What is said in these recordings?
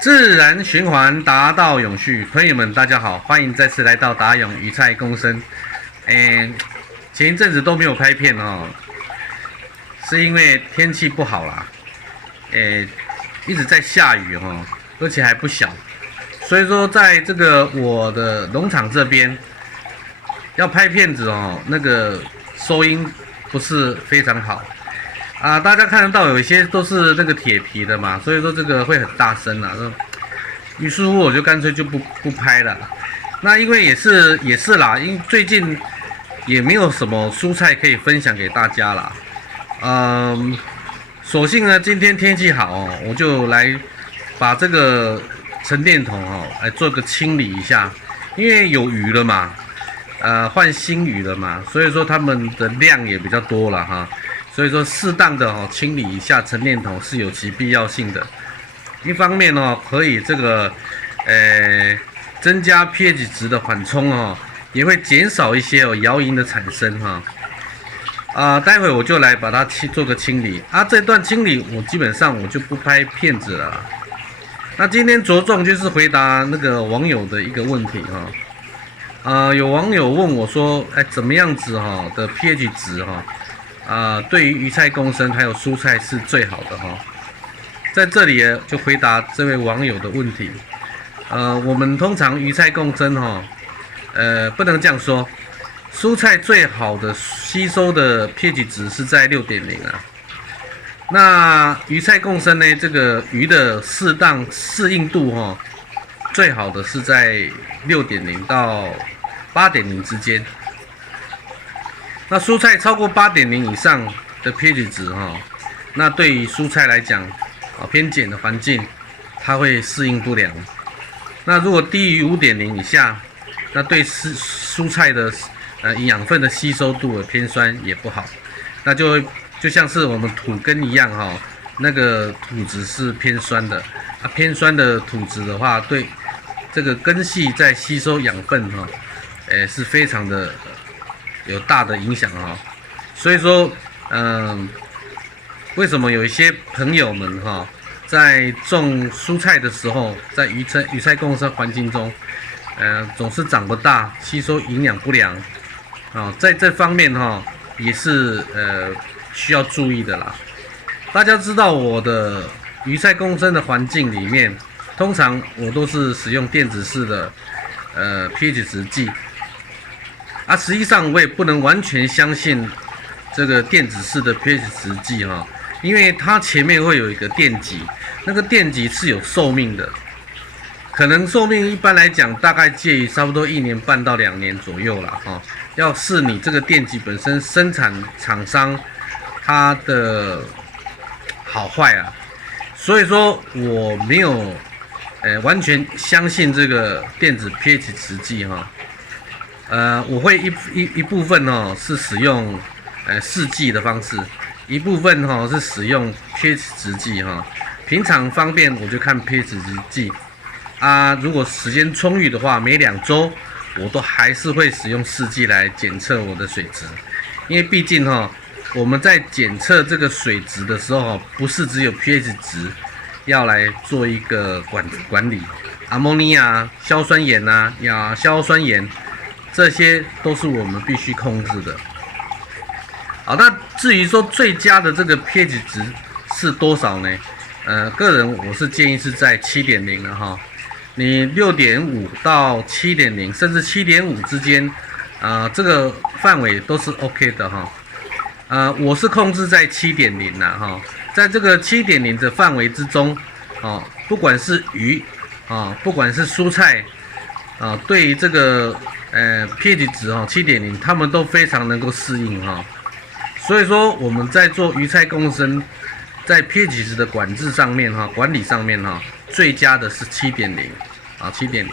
自然循环达到永续，朋友们大家好，欢迎再次来到达永鱼菜共生。前一阵子都没有拍片哦，是因为天气不好啦，一直在下雨哦，而且还不小，所以说在这个我的农场这边要拍片子哦，那个收音不是非常好。大家看得到有一些都是那个铁皮的嘛，所以说这个会很大声啊。于是乎我就干脆就不拍了。那因为也是啦，因为最近也没有什么蔬菜可以分享给大家啦。索性呢今天天气好哦，我就来把这个沉淀桶哦来做个清理一下，因为有鱼了嘛，换新鱼了嘛，所以说它们的量也比较多了哈。所以说，适当的清理一下沉淀桶是有其必要性的。一方面可以这个增加 pH 值的缓冲也会减少一些摇蝇的产生待会我就来把它做个清理这段清理我基本上我就不拍片子了啦。那今天着重就是回答那个网友的一个问题有网友问我说，怎么样子的 pH 值对于鱼菜共生还有蔬菜是最好的在这里就回答这位网友的问题。我们通常鱼菜共生不能这样说，蔬菜最好的吸收的 pH 值是在 6.0 啊。那鱼菜共生呢，这个鱼的适当适应度最好的是在 6.0 到 8.0 之间。那蔬菜超过 8.0 以上的 pH 值那对于蔬菜来讲偏碱的环境它会适应不良。那如果低于 5.0 以下，那对蔬菜的养分的吸收度的偏酸也不好。那就像是我们土根一样那个土质是偏酸的偏酸的土质的话，对这个根系在吸收养分是非常的有大的影响所以说为什么有一些朋友们在种蔬菜的时候，在鱼菜共生环境中总是长不大，吸收营养不良在这方面也是需要注意的啦。大家知道我的鱼菜共生的环境里面，通常我都是使用电子式的pH 值计实际上我也不能完全相信这个电子式的 pH 值计因为它前面会有一个电极，那个电极是有寿命的，可能寿命一般来讲大概介于差不多1年半到2年左右啦要视你这个电极本身生产厂商它的好坏所以说我没有完全相信这个电子 pH 值计我会一部分是使用试剂的方式，一部分是使用 pH 值计平常方便我就看 pH 值计如果时间充裕的话，每2周我都还是会使用试剂来检测我的水质。因为毕竟我们在检测这个水质的时候不是只有 pH 值要来做一个管理，阿莫尼亚、硝酸盐硝酸盐这些都是我们必须控制的。那至于说最佳的这个 pH 值是多少呢？个人我是建议是在 7.0 了你 6.5 到 7.0 甚至 7.5 之间这个范围都是 OK 的我是控制在 7.0 啦在这个 7.0 的范围之中不管是鱼不管是蔬菜对于这个pH 值7.0 他们都非常能够适应所以说我们在做鱼菜共生，在 pH 值的管制上面管理上面最佳的是 7.0 7.0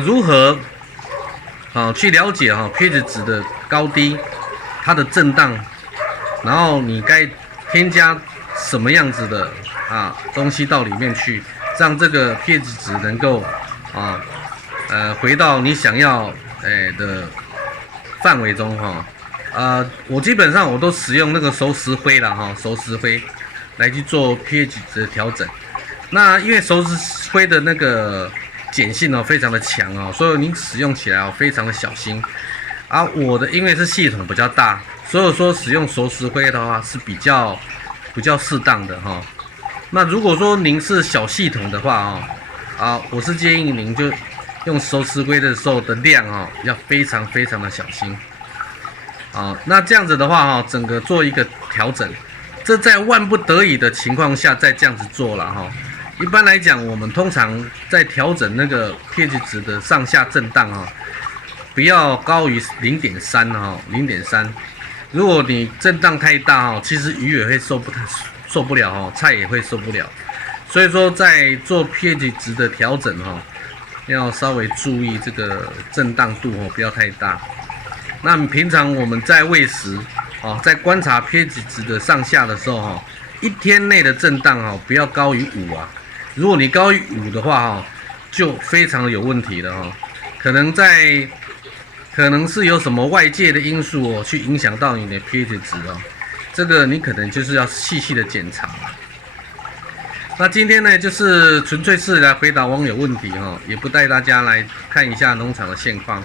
如何去了解pH 值的高低，它的震荡，然后你该添加什么样子的东西到里面去，让这个 pH 值能够回到你想要的范围中我基本上我都使用那个熟石灰啦熟石灰来去做 pH 值的调整。那因为熟石灰的那个碱性哦非常的强哦，所以您使用起来哦非常的小心。啊，我的因为是系统比较大，所以说使用熟石灰的话是比较适当的哈。那如果说您是小系统的话我是建议您就用熟石灰的时候的量要非常的小心。那这样子的话整个做一个调整，这在万不得已的情况下再这样子做了哈。一般来讲，我们通常在调整那个 pH 值的上下震荡不要高于0.30.3。如果你震荡太大其实鱼也会受不了菜也会受不了。所以说在做 pH 值的调整要稍微注意这个震荡度不要太大。那平常我们在喂食在观察 pH 值的上下的时候一天内的震荡不要高于5啊。如果你高于5的话就非常的有问题了可能是有什么外界的因素去影响到你的 pH 值这个你可能就是要细细的检查。那今天呢就是纯粹是来回答网友问题也不带大家来看一下农场的现况。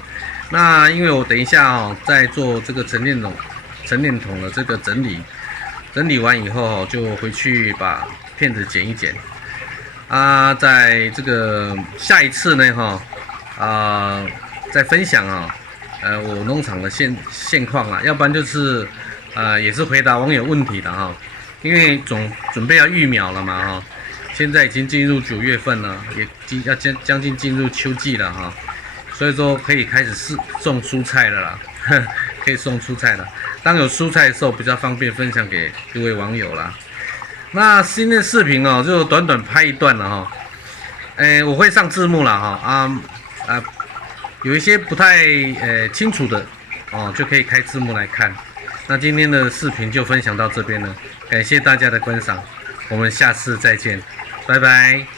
那因为我等一下在做这个陈年桶的这个整理完以后就回去把片子剪一剪在这个下一次呢再分享我农场的现况要不然就是也是回答网友问题的因为准备要育苗了嘛现在已经进入9月份了，也要将近进入秋季了所以说可以开始种蔬菜了啦，可以种蔬菜了。当有蔬菜的时候比较方便分享给各位网友啦。那今天的视频就短拍一段了我会上字幕了有一些不太清楚的就可以开字幕来看。那今天的视频就分享到这边了，感谢大家的观赏，我们下次再见，拜拜。